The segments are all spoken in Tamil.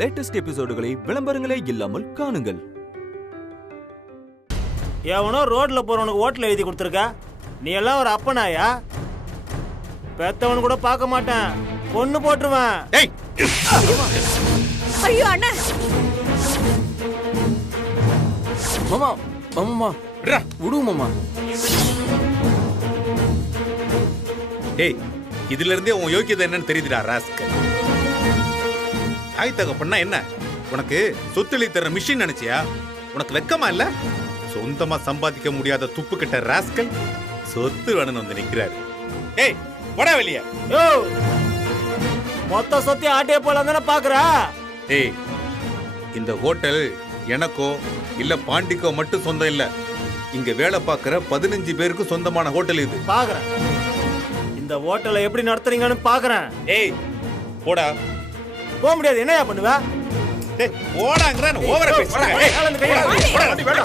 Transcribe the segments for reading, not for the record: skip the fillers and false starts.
லேட்டஸ்ட் எபிசோடுகளை விளம்பரங்களே இல்லாமல் காணுங்கள். எவனோ ரோட்ல போறவனுக்கு ஓட்டல எழுதி கொடுத்துருக்க. நீ எல்லாம் ஒரு அப்பனாயா? பெத்தவன் கூட பார்க்க மாட்டேன், பொண்ணு போட்டுருவேன். ஐயோ அண்ணா, மாமா மாமா விடு மாமா. டேய், இதுல இருந்தே உன் யோக்கியதை என்னன்னு தெரியுதுடா ராஸ்கல். தாய் தகப்பன்னா என்ன உனக்கு சொத்துளி தர மிஷின் நினைச்சியா? உனக்கு வெக்கமா இல்ல? சொந்தமா சம்பாதிக்க முடியாத துப்பு கிட்ட ராஸ்கல் சொத்து வேணும்னு வந்து நிக்கிறாரு. ஏய் போடா வெளிய. யோ, மொத்த சொத்தி ஆட்டிய போலாம் தானே பாக்குறா? ஏய், இந்த ஹோட்டல் எனக்கோ இல்ல பாண்டிக்கோ மட்டும் சொந்தம் இல்ல. இங்க வேலை பார்க்கிற 15 பேருக்கு சொந்தமான ஹோட்டல் இது. பாக்குறேன் இந்த ஹோட்டலை எப்படி நடத்துறீங்கன்னு பாக்குறேன். ஏய் போடா. போக முடியாது, என்னையா பண்ணுவ? டேய் போடாங்கறேன், ஓவரா பேசுற. ஏய் அந்த கைய போடா வண்டி வேடா.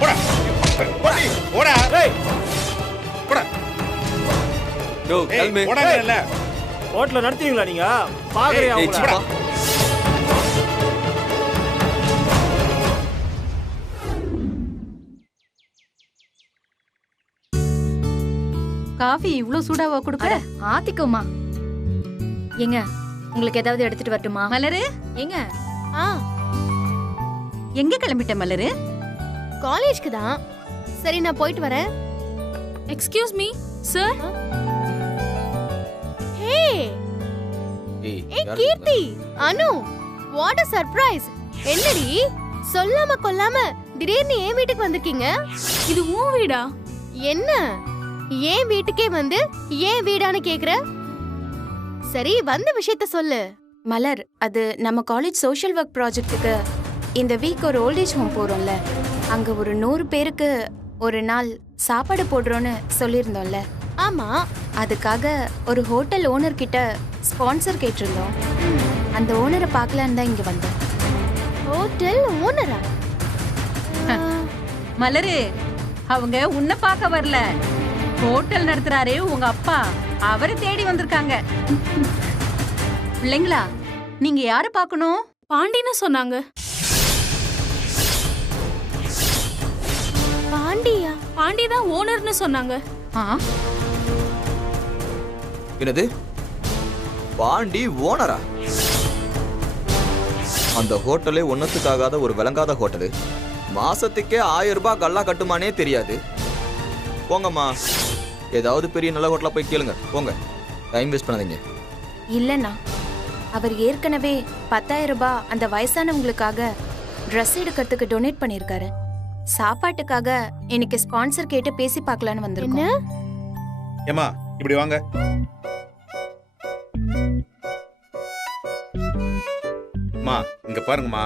போடா போடா ஏய் போடா. டோ ஏய் கிளம்பு. போடாங்கறல. ஹோட்டலை நடத்துவீங்களா நீங்க? பாக்குறியா ஏய் உங்கள? சிப்பா. காஃபி இவ்ளோ சூடாவா குடுக்க? ஆத்திக்குமா. ஏங்க, உங்களுக்கு ஏதாவது எடுத்துட்டு வரட்டுமா? மலரு, ஏங்க, எங்க கிளம்பிட்ட மலரு? காலேஜ்க்கு தான். சரி, நான் போயிட்டு வரேன். Excuse me sir. ஹே, ஏய் Keerthi, Anu, what a surprise. என்னடி சொல்லாம கொல்லாம திடீர்னு ஏன் வீட்டுக்கு வந்திருக்கீங்க? இது உன் வீடா? என்ன ஏன் வீட்டுக்கே வந்து ஏன் வீடான்னு கேக்குற? சரி, வந்த விஷயத்த சொல்லு. மலர், அது நம்ம காலேஜ் சோஷியல் ஒர்க் ப்ராஜெக்ட்டுக்கு இந்த வீக் ஒரு ஓல்டேஜ் ஹோம் போறோம்ல, அங்க ஒரு 100 பேருக்கு ஒரு நாள் சாப்பாடு போடுறோன்னு சொல்லியிருந்தோம்ல. ஆமா, அதுக்காக ஒரு ஹோட்டல் ஓனர் கிட்ட ஸ்பான்சர் கேட்டிருந்தோம். அந்த ஓனரை பார்க்கலான்னு தான் இங்க வந்தோம். ஹோட்டல் ஓனரா? மலரு, அவங்க உன்னை பார்க்க வரல, ஹோட்டல் நடத்துறாரே உங்க அப்பா, அவரை தேடி வந்திருக்காங்க. பிள்ளைங்களா, நீங்க யார பார்க்கணும்? பாண்டின்னு சொன்னாங்க. பாண்டியா? பாண்டி தான் ஓனர்னு சொன்னாங்க. என்னது பாண்டி ஓனரா? அந்த ஹோட்டலே ஒன்னத்துக்காகாத ஒரு விளங்காத ஹோட்டலு. மாசத்துக்கே 1000 ரூபாய் கல்லா கட்டுமானே தெரியாது. போங்கம்மா, ஏதாவது பெரிய நல்ல ஹோட்டலா போய் கேளுங்க. போங்க, டைம் வேஸ்ட் பண்ணாதீங்க. இல்லைண்ணா, அவர் ஏற்கனவே 10,000 ரூபாய் அந்த வயசானவங்களுக்காக ட்ரெஸ் எடுக்கிறதுக்கு டொனேட் பண்ணியிருக்காரு. சாப்பாட்டுக்காக எனக்கு ஸ்பான்சர் கேட்டு பேசி பார்க்கலான்னு வந்திருக்கோம். ஏமா இப்படி வாங்க. அம்மா இங்க பாருங்கம்மா,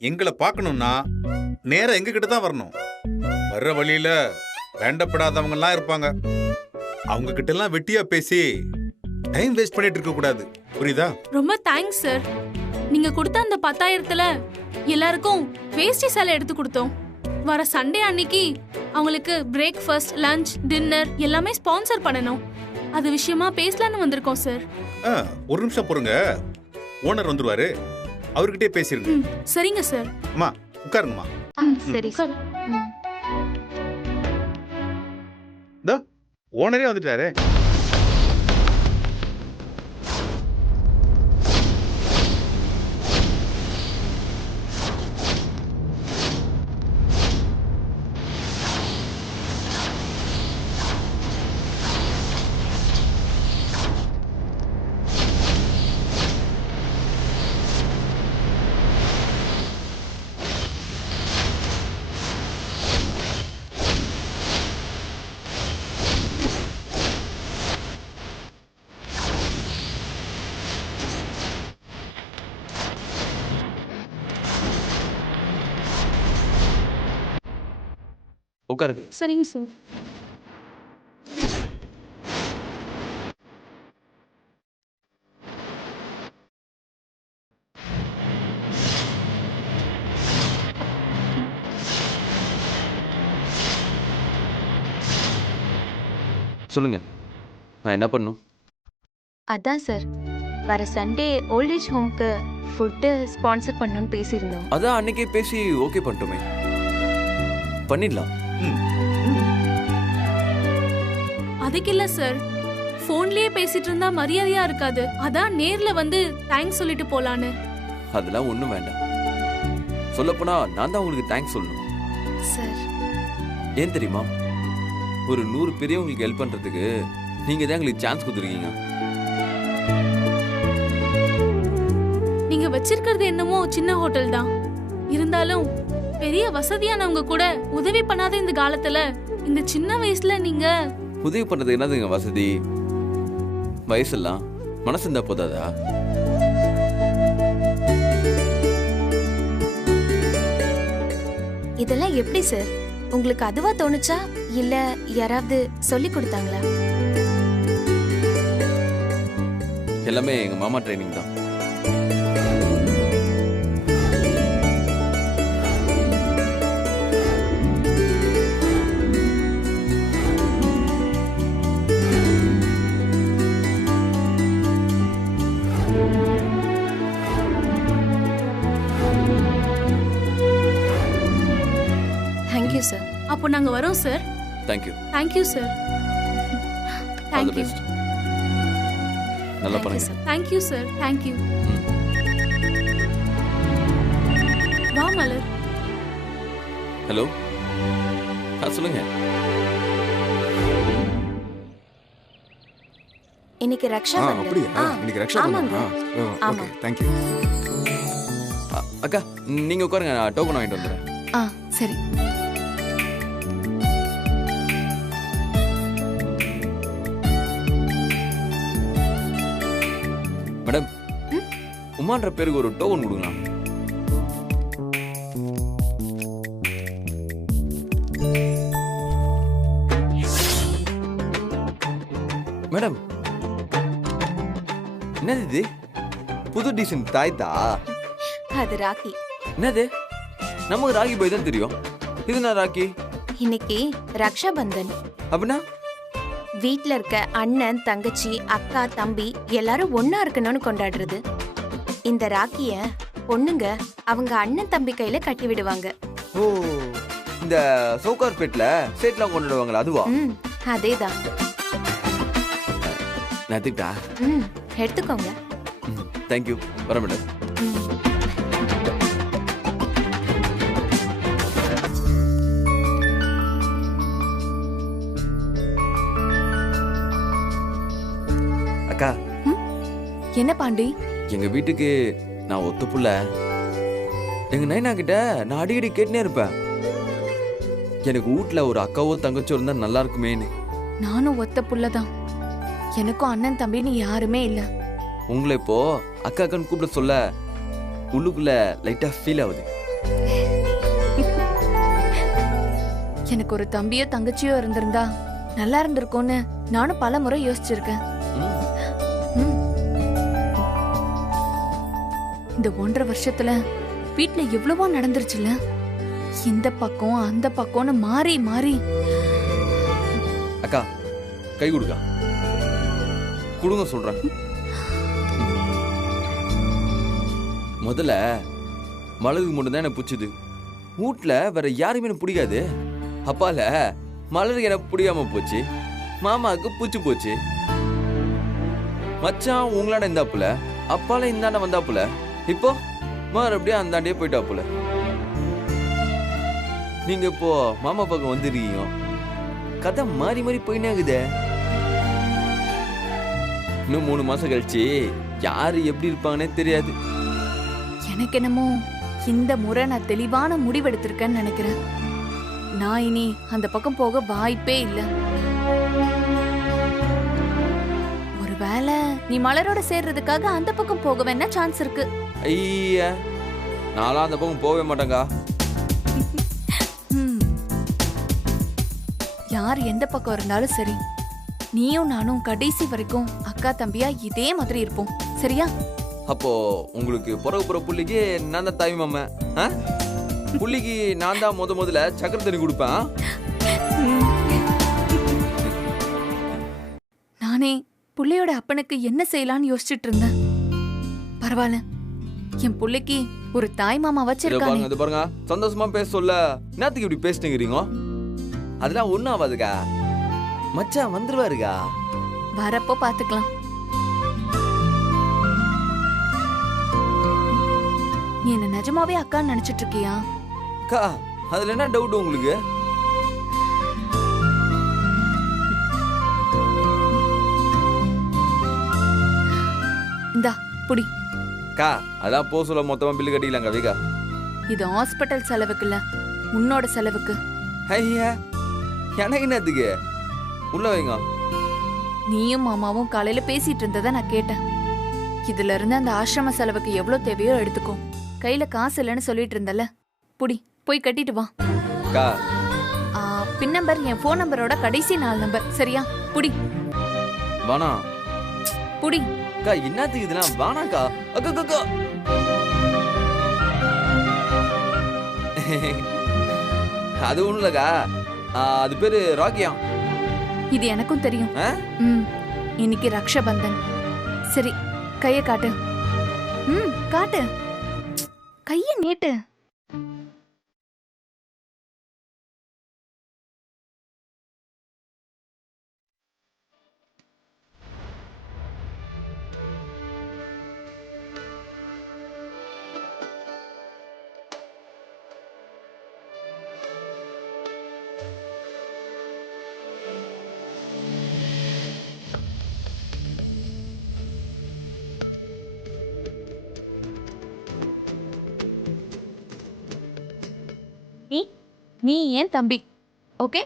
எங்களை பார்க்கணும்னா நேரா எங்க கிட்ட தான் வரணும். வர்ற வழியில வேண்டப்படாதவங்க எல்லாம் இருப்பாங்க. அவங்க கிட்ட எல்லாம் வெட்டியா பேசி டைம் வேஸ்ட் பண்ணிட்டு இருக்க கூடாது, புரியுதா? ரொம்ப தேங்க்ஸ் சார். நீங்க கொடுத்த அந்த 10,000த்துல எல்லாருக்கும் வேஷ்டி சேலை எடுத்து கொடுத்தோம். வர சண்டே அன்னைக்கு அவங்களுக்கு பிரேக்ஃபாஸ்ட், லஞ்ச், டின்னர் எல்லாமே ஸ்பான்சர் பண்ணணும். அது விஷயமா பேசலான்னு வந்திருக்கோம் சார். ஒரு நிமிஷம் பொறுங்க, ஓனர் வந்துருவாரு, அவர்கிட்டே பேசிருங்க. சரிங்க சார். அம்மா உட்காருங்கம்மா. சரி சார். ஓனரே வந்துட்டாரு. உட்காருங்க. சரிங்க சார். சொல்லுங்க, நான் என்ன பண்ணும்? அதான் சார், வர சண்டே ஓல்டேஜ் ஹோம்க்கு ஃபுட்டு ஸ்பான்சர் பண்ணணும்னு பேசியிருந்தோம். அதான் அன்னைக்கே பேசி ஓகே பண்ணிட்டோமே, பண்ணிடலாம். அதுக்கு இல்ல சார், போன்லயே பேசிட்டு இருந்தா மரியாதையா இருக்காது. அதான் நேர்ல வந்து தேங்க்ஸ் சொல்லிட்டு போலான்னு. அதெல்லாம் ஒன்றும் வேண்டாம். சொல்லப்போனா நான் தான் உங்களுக்கு தேங்க்ஸ் சொல்லணும். சார், ஏன் தெரியுமா, ஒரு 100 பேரையும் உங்களுக்கு ஹெல்ப் பண்றதுக்கு நீங்க தான் எங்களுக்கு சான்ஸ் கொடுத்துருக்கீங்க. நீங்க வச்சிருக்கிறது என்னமோ சின்ன ஹோட்டல் தான், இருந்தாலும் பெரிய வசதியானவங்க கூட உதவி பண்ணாத இந்த காலத்துல இந்த சின்ன வயசுல நீங்க உதவி பண்றது என்னதுங்க வசதி? வயசெல்லாம் மனசு இருந்தா போதாதா? இதெல்லாம் எப்படி சார்? உங்களுக்கு அதுவா தோணுச்சா இல்ல யாராவது சொல்லி கொடுத்தாங்களா? எல்லாமே எங்க மாமா ட்ரைனிங் தான். Thank you sir. அப்போ நாங்க வரோம் sir. Thank you. Thank you sir. All the thank you. Best. நல்லா பண்ணுங்க. Thank you sir. தேங்க்யூ. வா மலர். ஹலோ, சொல்லுங்க. இன்னைக்கு ரக்ஷா பந்தன். அப்படியே இன்னைக்கு ரக்ஷா ஆமாங்க. Okay, thank you. அக்கா நீங்க உட்காருங்க, நான் டோக்கன் வாங்கிட்டு வந்துடுறேன். சரி. மேடம், உமான்ற பேருக்கு ஒரு டோக்கன் கொடுங்க. மேடம், என்னது இது? புது டிசைன் தாய்தா? அது ராக்கி. என்னது? நமக்கு ராக்கி பாய் தான் தெரியும். இது நான் ராக்கி. இன்னைக்கு ரக்ஷா பந்தன். அப்படின்னா வீட்ல இருக்க அண்ணன், தங்கச்சி, அக்கா, தம்பி எல்லாரும் ஒண்ணா இருக்கணும்னு கொண்டாடுறது. இந்த ராக்கிய பொண்ணுங்க அவங்க அண்ணன் தம்பி கையில கட்டி விடுவாங்க. ஓ, இந்த சவுகார்பேட்ல சேட்லாம் கொண்டாடுவாங்களா அதுவா? அதேதான். நதிட்டா. எடுத்துக்கோங்க. தேங்க்யூ. வர மேடம். அக்கா, என்ன பாண்டி? எங்க வீட்டுக்கு நான் ஒத்த புள்ள. எங்க நைனா கிட்ட நான் அடிக்கடி கேட்டுனே இருப்பேன், எனக்கு வீட்ல ஒரு அக்காவோ தங்கச்சோ இருந்தா நல்லா இருக்குமேன்னு. நானும் ஒத்த புள்ளதான். எனக்கும் அண்ணன் தம்பின்னு யாருமே இல்ல. உங்களை இப்போ அக்கா அக்கான்னு கூப்பிட சொல்ல உள்ளுக்குள்ள லைட்டா ஃபீல் ஆகுது. எனக்கு ஒரு தம்பியோ தங்கச்சியோ இருந்திருந்தா நல்லா இருந்திருக்கும்னு நானும் பல முறை யோசிச்சிருக்கேன். இந்த 1.5 வருஷத்துல வீட்ல எவ்வளவோ நடந்துருச்சுல. இந்த பக்கம் அந்த பக்கம்னு மாறி மாறி. அக்கா கை கொடுக்கா, கொடுங்க சொல்றேன். முதல்ல மலருக்கு மட்டும்தான் எனக்கு பிடிச்சது. வீட்ல வேற யாருமே எனக்கு பிடிக்காது. அப்பால மலருக்கு எனக்கு பிடிக்காம போச்சு, மாமாவுக்கு பூச்சி போச்சு. மச்சான் உங்களாட இருந்தாப்புல, அப்பால இந்தாண்ட வந்தாப்புல, இப்போ மறுபடியும் அந்தாண்டே போயிட்டாப்புல. நீங்க இப்போ மாமா பக்கம் வந்துருக்கீங்க. கதை மாறி மாறி போயினே இருக்குதே. இன்னும் 3 மாசம் கழிச்சு யாரு எப்படி இருப்பாங்கன்னே தெரியாது. எனக்கு என்னமோ இந்த முறை நான் தெளிவான முடிவெடுத்திருக்கேன்னு நினைக்கிறேன். நான் இனி அந்த பக்கம் போக வாய்ப்பே இல்லை. ஒருவேளை நீ மலரோட சேர்றதுக்காக அந்த பக்கம் போக வேணா சான்ஸ் இருக்கு. ஐயா, நான்லாம் அந்த பக்கம் போகவே மாட்டேங்கா. யார் எந்த பக்கம் இருந்தாலும் சரி, நீயும் நானும் கடைசி வரைக்கும் அக்கா தம்பியா இதே மாதிரி இருப்போம். சரியா? அப்போ உங்களுக்கு பிறகு போற புள்ளிக்கு நான் தான் தாய் மாமன். புள்ளிக்கு நான் தான் முதல்ல சக்கரை தண்ணி கொடுப்பேன். நானே புள்ளையோட அப்பனுக்கு என்ன செய்யலாம்னு யோசிச்சுட்டு இருந்தேன். பரவாயில்ல, என் புள்ளைக்கு ஒரு தாய் மாமா இது வச்சிருக்கானே. பாருங்க, இது பாருங்க, சந்தோஷமா பேச சொல்ல நேத்துக்கு இப்படி பேசிட்டுங்கிறீங்க. அதெல்லாம் ஒண்ணும் ஆகாதுக்கா, மச்சான் வந்துருவாருக்கா. வரப்போ பாத்துக்கலாம். நீ என்ன நிஜமாவே அக்கான்னு நினைச்சிட்டு இருக்கியா? அக்கா, அதுல என்ன டவுட் உங்களுக்கு? இந்தா புடி. அக்கா, அதான் போ சொல்ல மொத்தமா பில்லு கட்டிக்கலாங்க வீக்கா. இது ஹாஸ்பிட்டல் செலவுக்கு இல்ல, உன்னோட செலவுக்கு. ஐயா, எனக்கு என்னத்துக்கு? உள்ள வைங்க. நீயும் மாமாவும் காலையில பேசிட்டு இருந்ததை நான் கேட்டேன். இதுல இருந்து அந்த ஆசிரம செலவுக்கு எவ்வளவு தேவையோ எடுத்துக்கோ. கையில காசு இல்லைன்னு சொல்லிட்டு இருந்தல, புடி, போய் கட்டிட்டு வா. அக்கா, பின் நம்பர் என் போன் நம்பரோட கடைசி 4 நம்பர், சரியா? புடி வானா. புடி. அக்கா, என்னத்துக்கு இதெல்லாம்? வானாக்கா. அக்கா அக்கா அது ஒண்ணும் இல்லக்கா, அது பேரு ராக்கியா. இது எனக்கும் தெரியும். ஆ? இன்னைக்கு ரக்ஷபந்தன். சரி, கைய காட்டு. காட்டு, கைய நீட்டு. நீ ஏன் தம்பி, ஓகே?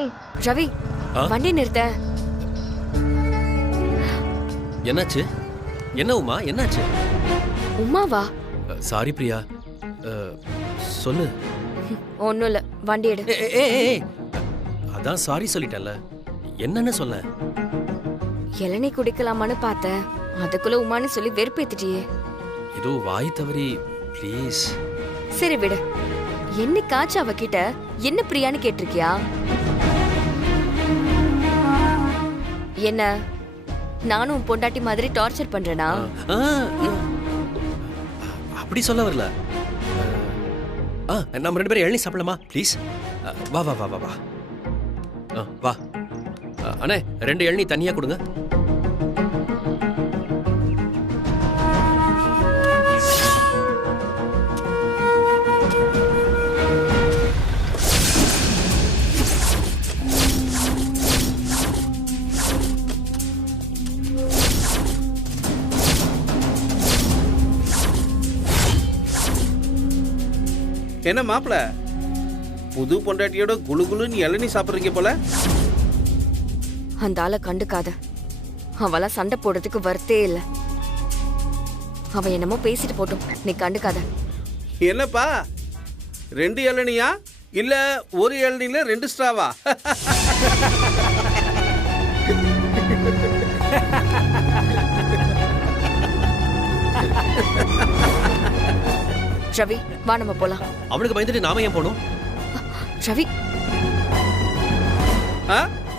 ஏய் ரவி, வண்டி நிறுத்த. என்னாச்சு? என்ன உமா, என்னாச்சு? உமாவா? சாரி பிரியா, சொல்லு. ஒன்னும் இல்ல, வண்டி எடு. அதான் சாரி சொல்லிட்டல, என்னன்னு சொல்ல? இளநீ குடிக்கலாமான்னு பார்த்தேன், அதுக்குள்ள உமான்னு சொல்லி வெறுப்பேத்திட்டியே. ஏதோ வாய் தவறி, ப்ளீஸ். சரி விடு. என்னைக்காச்சும் அவகிட்ட என்ன பிரியான்னு கேட்டிருக்கியா? என்ன நானும் பொண்டாட்டி மாதிரி டார்ச்சர் பண்றேனா? அப்படி சொல்ல வரல. நம்ம 2 பேரும் இளநீ சாப்பிடலாமா ப்ளீஸ்? வா வா வா வா வா வா. அண்ணே, 2 இளநீ தனியா கொடுங்க. என்ன மாப்பிள, புது பொண்டாட்டியோட குளு குளுன்னு இளநீ சாப்பிடுறீங்க போல. அந்த ஆளை கண்டுக்காத, அவளா சண்டை போடுறதுக்கு வரத்தே இல்ல. அவ என்னமோ பேசிட்டு போட்டும், நீ கண்டுக்காத. என்னப்பா, 2 இளநியா இல்ல ஒரு இளநில 2 ஸ்ட்ராவா? ரவி, வா நம்ம போலாம். அவனுக்கு பயந்துட்டு நாம ஏன் போகணும்? ரவி,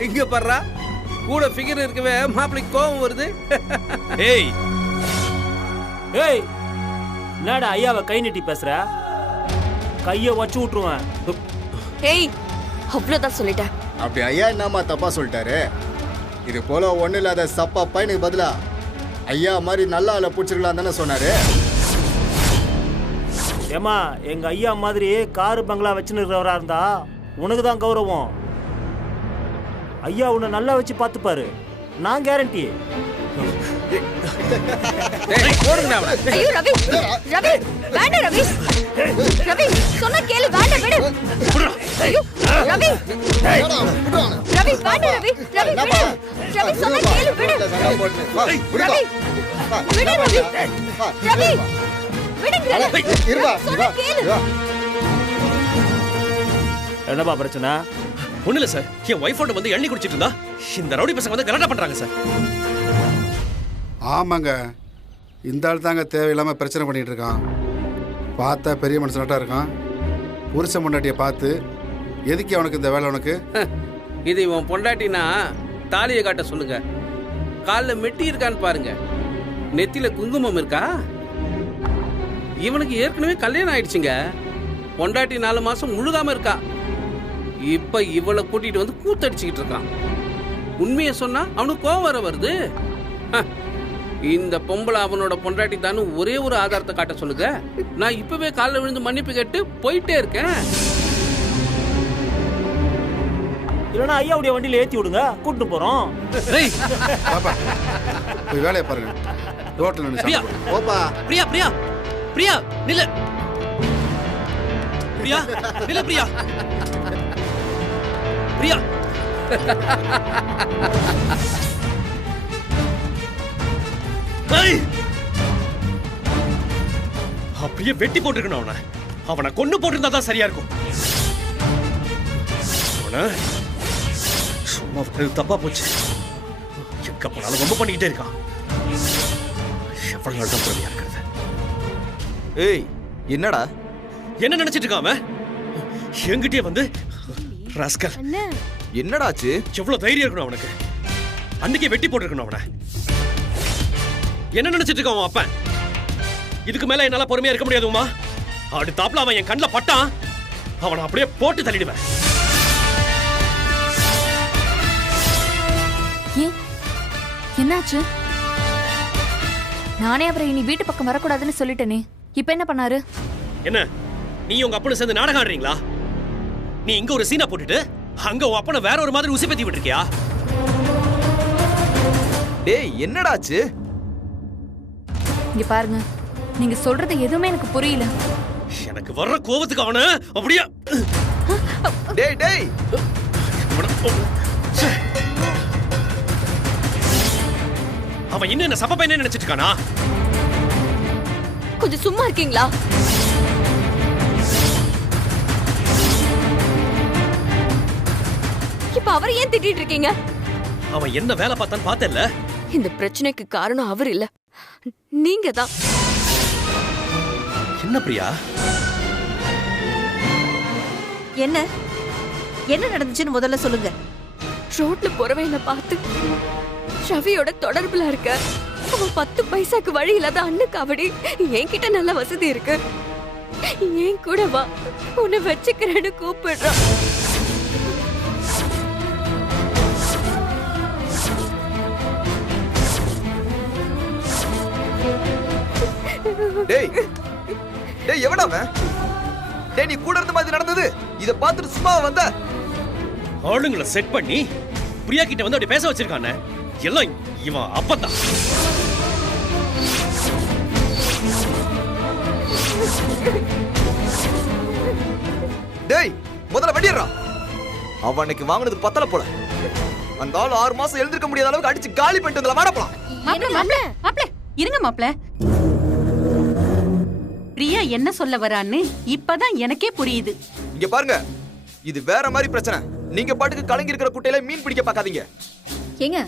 இங்க பர்றா, கூட ஃபிகர் இருக்கவே மாப்பிளைக்கு கோபம் வருது. ஏய் ஏய், என்னடா ஐயாவை கை நீட்டி பேசுற? கைய வச்சு விட்டுருவேன். ஏய், அவ்வளவுதான் சொல்லிட்டேன். அப்படி ஐயா என்னம்மா தப்பா சொல்லிட்டாரு? இது போல ஒண்ணு இல்லாத சப்பா பையனுக்கு பதிலா ஐயா மாதிரி நல்ல ஆளை பிடிச்சிருக்கலாம் தானே சொன்னாரு. ஏமா, எங்க ஐயா மாதிரி காரு பங்களா வச்சுன்னு இருக்கிறவரா இருந்தா உனக்கு தான் கௌரவம். ஐயா உன்னை நல்லா வச்சு பார்த்துப்பாரு, நான் கேரண்டி. ஐயோ ரவி, ரவி வேண்டாம். ரவி, ரவி சொன்ன கேளு, வேண்டாம் விடு. ஐயோ ரவி, ரவி வேண்டாம். ரவி, ரவி விடு. ரவி சொன்ன கேளு, விடு. ரவி விடு. ரவி, ரவி விடுங்க. சொன்ன கேளு. என்னப்பா பிரச்சனை? ஒண்ணு இல்ல சார், என் ஒய்ஃபோட வந்து எண்ணி குடிச்சிட்டு இருந்தா இந்த ரவுடி பசங்க வந்து கலாட்டா பண்றாங்க சார். ஆமாங்க, இந்த ஆள் தாங்க தேவையில்லாமல் பிரச்சனை பண்ணிட்டு இருக்கான். பார்த்தா பெரிய மனுஷனாட்டா இருக்கான். புருஷ பொண்டாட்டியை பார்த்து எதுக்கு அவனுக்கு இந்த வேலை? உனக்கு இது இவன் பொண்டாட்டினா தாலியை காட்ட சொல்லுங்க. காலில் மெட்டி இருக்கான்னு பாருங்க, நெத்தியில குங்குமம் இருக்கா? இவனுக்கு ஏற்கனவே கல்யாணம் ஆயிடுச்சுங்க. பொண்டாட்டி 4 மாசம் முழுகாம இருக்கா. இப்ப இவளை கூட்டிட்டு வந்து கூத்தடிச்சுக்கிட்டு இருக்கான். உண்மையை சொன்னா அவனுக்கு கோவம் வர வருது. இந்த பொம்பளை அவனோட பொண்டாட்டி தானு ஒரே ஒரு ஆதாரத்தை காட்ட சொல்லுங்க. நான் இப்பவே காலில் விழுந்து மன்னிப்பு கேட்டு போயிட்டே இருக்கேன். இல்லைன்னா ஐயாவுடைய வண்டியில ஏத்தி விடுங்க, கூட்டு போறோம். போய் வேலையை பாருங்க. ரோட்ல பிரியா, போப்பா. பிரியா பிரியா பிரியா நில்ல. பிரியா நில்ல. பிரியா பிரியா அப்படியே வெட்டி போட்டுருக்கணும் அவனை கொண்டு போட்டிருந்தா தான் சரியா இருக்கும். சும்மா தப்பா போச்சு. எங்க போனாலும் ரொம்ப பண்ணிக்கிட்டே இருக்கான். எவ்வளவு நாள் தான் பொறுமையா இருக்கிறது? ஏய், என்னடா என்ன நினைச்சிட்டு இருக்காம என்கிட்டயே வந்து ராஸ்கல். என்னடாச்சு? எவ்வளவு தைரியம் இருக்கணும் அவனுக்கு? அன்னைக்கே வெட்டி போட்டுருக்கணும் அவனை. என்ன நினைச்சிட்டு இருக்கான் அவன் அப்பன்? இதுக்கு மேல என்னால பொறுமையா இருக்க முடியாதுமா. அடுத்தாப்புல அவன் என் கண்ணில் பட்டான், அவனை அப்படியே போட்டு தள்ளிடுவேன். என்னாச்சு? நானே அவரை இனி வீட்டு பக்கம் வரக்கூடாதுன்னு சொல்லிட்டேனே, இப்ப என்ன பண்ணாரு? என்ன நீ உங்க அப்பனை சேர்ந்து நாடகம் ஆடுறீங்களா? நீ இங்க ஒரு சீனா போட்டுட்டு அங்க உன் அப்பனை வேற ஒரு மாதிரி உசி பத்தி விட்டுருக்கியா? டேய், என்னடாச்சு? இங்க பாருங்க, நீங்க சொல்றது எதுவுமே எனக்கு புரியல. எனக்கு வர்ற கோவத்துக்கு அவன அப்படியே. டேய் டேய், அவன் இன்னும் என்ன சப்ப பையனே நினைச்சிட்டு இருக்கானா? கொஞ்சம் சும்மா இருக்கீங்களா? இப்ப அவரை ஏன் திட்டிட்டு இருக்கீங்க? அவன் என்ன வேலை பார்த்தான்னு பார்த்தல. இந்த பிரச்சனைக்கு காரணம் அவர் இல்ல, நீங்க தான். என்ன பிரியா? என்ன என்ன நடந்துச்சுன்னு முதல்ல சொல்லுங்க. ரோட்ல போறவன பார்த்து ரவியோட தொடர்புல இருக்க. அவன் 10 பைசாக்கு வழி இல்லாத அண்ணன் காவடி. என்கிட்ட நல்ல வசதி இருக்கு, ஏன் கூட வா, உன்னை வச்சுக்கிறேன்னு கூப்பிடுறான். டேய் டேய், எவடா அவன்? டேய், நீ கூட இருந்த மாதிரி நடந்தது இத பார்த்துட்டு சும்மா வந்த? ஆளுங்களை செட் பண்ணி பிரியா கிட்ட வந்து அப்படி பேச வச்சிருக்கானே, எல்லாம் இவன் அப்பதான். டேய், முதல்ல வெடிறா. அவனுக்கு வாங்குனது பத்தல போல. அந்த ஆளு 6 மாசம் எழுந்திருக்க முடியாத அளவுக்கு அடிச்சு காலி பண்ணிட்டு வந்தல. வாடா போலாம். மாப்ள இருங்க மாப்ள. பிரியா என்ன சொல்ல வரான்னு இப்பதான் எனக்கே புரியுது. இங்க பாருங்க, இது வேற மாதிரி பிரச்சனை. நீங்க பாட்டுக்கு கலங்கி இருக்கிற குட்டையில மீன் பிடிக்க பார்க்காதீங்க. ஏங்க,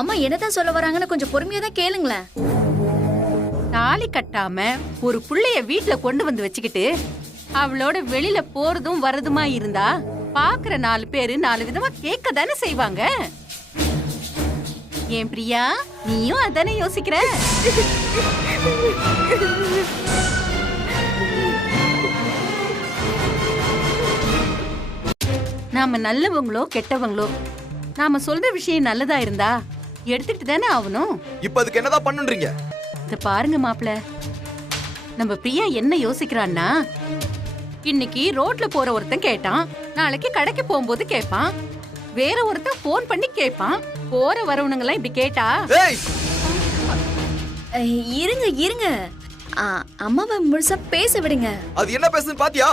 அம்மா என்னதான் சொல்ல வராங்கன்னு கொஞ்சம் பொறுமையா தான் கேளுங்களேன். தாலி கட்டாம ஒரு புள்ளைய வீட்டுல கொண்டு வந்து வச்சுக்கிட்டு அவளோட வெளியில போறதும் வரதுமா இருந்தா பாக்குற 4 பேரு 4 விதமா கேட்க தானே செய்வாங்க. ஏன் பிரியா, நீயும் அதானே யோசிக்கிற? நாம நல்லவங்களோ கெட்டவங்களோ, நாம சொல்ற விஷயம் நல்லதா இருந்தா எடுத்துக்கிட்டு தானே ஆகணும். இப்ப அதுக்கு என்னதான் பண்ணுன்றீங்க? இத பாருங்க மாப்ள, நம்ம பிரியா என்ன யோசிக்கிறான்னா, இன்னைக்கு ரோட்ல போற ஒருத்தன் கேட்டான், நாளைக்கு கடைக்கு போகும்போது கேட்பான், வேற ஒருத்தன் போன் பண்ணி கேட்பான். போற வரவனுங்க எல்லாம் இப்படி கேட்டா இருங்க இருங்க, அம்மாவை முழுசா பேச விடுங்க. அது என்ன பேசுன்னு பாத்தியா?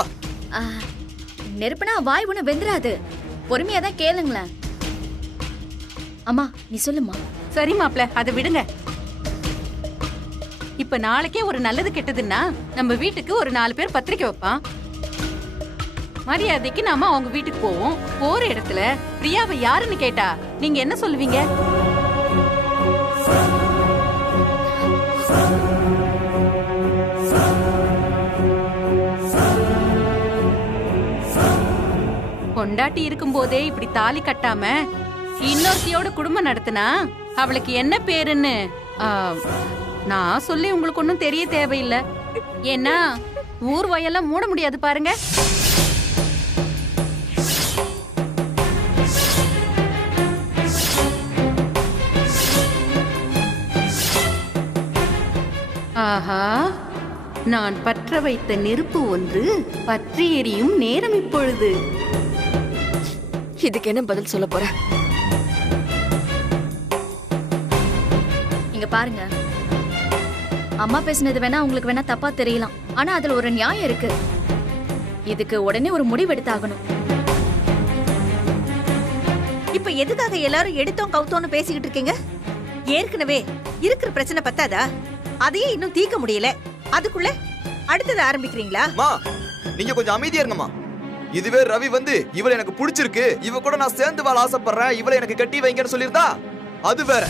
நெருப்புனா வாய் ஒண்ணு வெந்துராது, பொறுமையா தான் கேளுங்களேன். அம்மா நீ சொல்லுமா. சரி மாப்ள, அதை விடுங்க. இப்ப நாளைக்கே ஒரு நல்லது கெட்டதுன்னா நம்ம வீட்டுக்கு ஒரு 4 பேர் பத்திரிக்கை வைப்பான். மரியாதைக்கு நாம அவங்க வீட்டுக்கு போவோம். போற இடத்துல பிரியாவை யாருன்னு கேட்டா நீங்க என்ன சொல்லுவீங்க? பொண்டாட்டி இருக்கும் போதே இப்படி தாலி கட்டாம இன்னொருத்தியோட குடும்பம் நடத்தினா அவளுக்கு என்ன பேருன்னு நான் சொல்லி உங்களுக்கு ஒன்றும் தெரிய தேவையில்லை. ஏன்னா ஊர் வயெல்லாம் மூட முடியாது பாருங்க. ஆஹா, நான் பற்ற வைத்த நெருப்பு ஒன்று பற்றி எரியும் நேரம் இப்பொழுது. இதுக்கு என்ன பதில் சொல்ல போற? இங்க பாருங்க, அம்மா பேசினது வேணா உங்களுக்கு வேணா தப்பா தெரியலாம், ஆனா அதுல ஒரு நியாயம் இருக்கு. இதுக்கு உடனே ஒரு முடிவு எடுத்தாகணும். இப்ப எதுக்காக எல்லாரும் எடுத்தோம் கவுத்தோன்னு பேசிக்கிட்டு இருக்கீங்க? ஏற்கனவே இருக்கிற பிரச்சனை பத்தாதா? அதையே இன்னும் தீர்க்க முடியல, அதுக்குள்ள அடுத்தது ஆரம்பிக்கிறீங்களா? நீங்க கொஞ்சம் அமைதியா இருங்கம்மா. இதுவே ரவி வந்து இவளை எனக்கு பிடிச்சிருக்கு, இவ கூட நான் சேர்ந்து வாழ ஆசைப்படுறேன், இவளை எனக்கு கட்டி வைங்கன்னு சொல்லியிருந்தா அது வேற.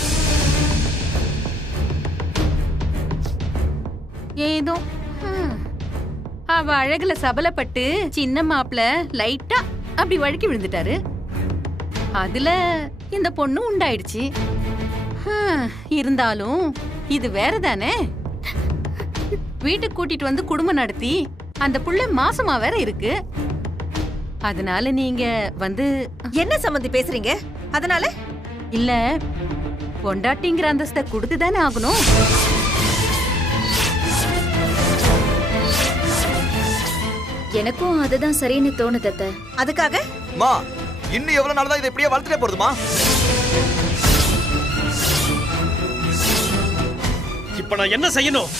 ஏதோ அவ அழகுல சபலப்பட்டு சின்ன மாப்பிள லைட்டா அப்படி வழுக்கி விழுந்துட்டாரு. அதுல இந்த பொண்ணு உண்டாயிடுச்சு. இருந்தாலும் இது வேற தானே. வீட்டுக்கு கூட்டிட்டு வந்து குடும்பம் நடத்தி அந்த புள்ள மாசமா வேற இருக்கு. அதனால நீங்க வந்து என்ன சம்பந்தி பேசுறீங்க? அதனால இல்ல, பொண்டாட்டிங்கிற அந்தஸ்தை கொடுத்துதானே ஆகணும். எனக்கும் அதுதான் சரின்னு தோணுது அத்தை. அதுக்காக மா இன்னும் எவ்வளவு நாள் தான் இதை இப்படியே வளர்த்துட்டே போறதுமா? இப்ப நான் என்ன செய்யணும்?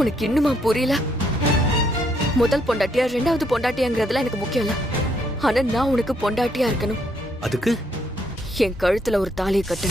உனக்கு இன்னுமா புரியல? முதல் பொண்டாட்டியா ரெண்டாவது பொண்டாட்டியாங்கிறதுல எனக்கு முக்கியம் இல்ல. ஆனா நான் உனக்கு பொண்டாட்டியா இருக்கணும். அதுக்கு என் கழுத்துல ஒரு தாலியை கட்டு.